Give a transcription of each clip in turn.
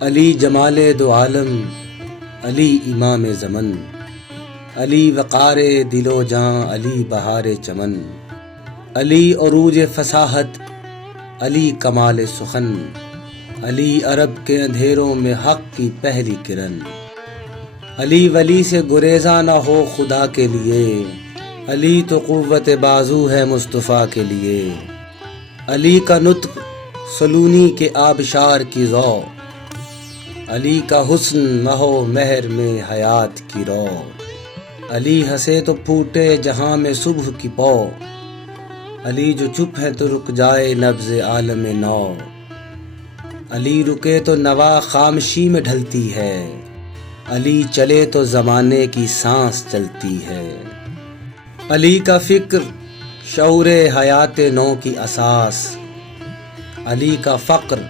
علی جمال دو عالم، علی امام زمن، علی وقار دل و جاں، علی بہار چمن، علی عروج فصاحت، علی کمال سخن، علی عرب کے اندھیروں میں حق کی پہلی کرن، علی ولی سے گریزاں نہ ہو خدا کے لیے، علی تو قوت بازو ہے مصطفیٰ کے لیے، علی کا نطق سلونی کے آبشار کی ذو، علی کا حسن مہو مہر میں حیات کی رو، علی ہنسے تو پھوٹے جہاں میں صبح کی پو، علی جو چپ ہے تو رک جائے نبض عالم نو، علی رکے تو نوا خامشی میں ڈھلتی ہے، علی چلے تو زمانے کی سانس چلتی ہے، علی کا فکر شعور حیات نو کی اساس، علی کا فقر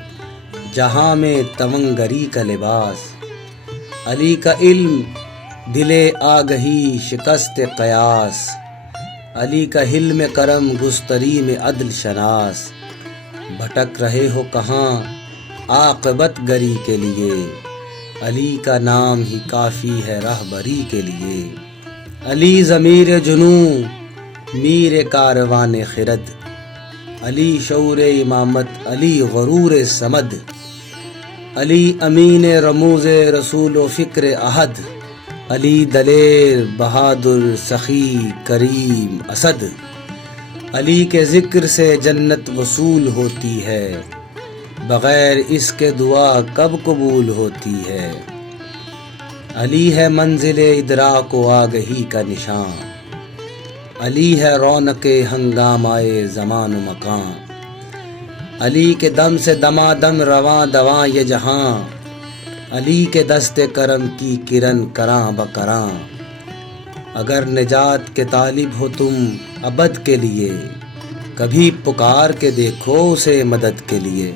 جہاں میں تونگری کا لباس، علی کا علم دل آگہی شکست قیاس، علی کا حلم کرم گستری میں عدل شناس، بھٹک رہے ہو کہاں عاقبت گری کے لیے، علی کا نام ہی کافی ہے رہبری کے لیے، علی ضمیر جنوں میر کاروان خرد، علی شعور امامت، علی غرور صمد، علی امین رموز رسول و فکر احد، علی دلیر بہادر سخی کریم اسد، علی کے ذکر سے جنت وصول ہوتی ہے، بغیر اس کے دعا کب قبول ہوتی ہے، علی ہے منزل ادراک و آگہی کا نشان، علی ہے رونق ہنگامائے زمان و مکان، علی کے دم سے دمادم رواں دواں یہ جہاں، علی کے دست کرم کی کرن کراں بکراں، اگر نجات کے طالب ہو تم ابد کے لیے، کبھی پکار کے دیکھو اسے مدد کے لیے۔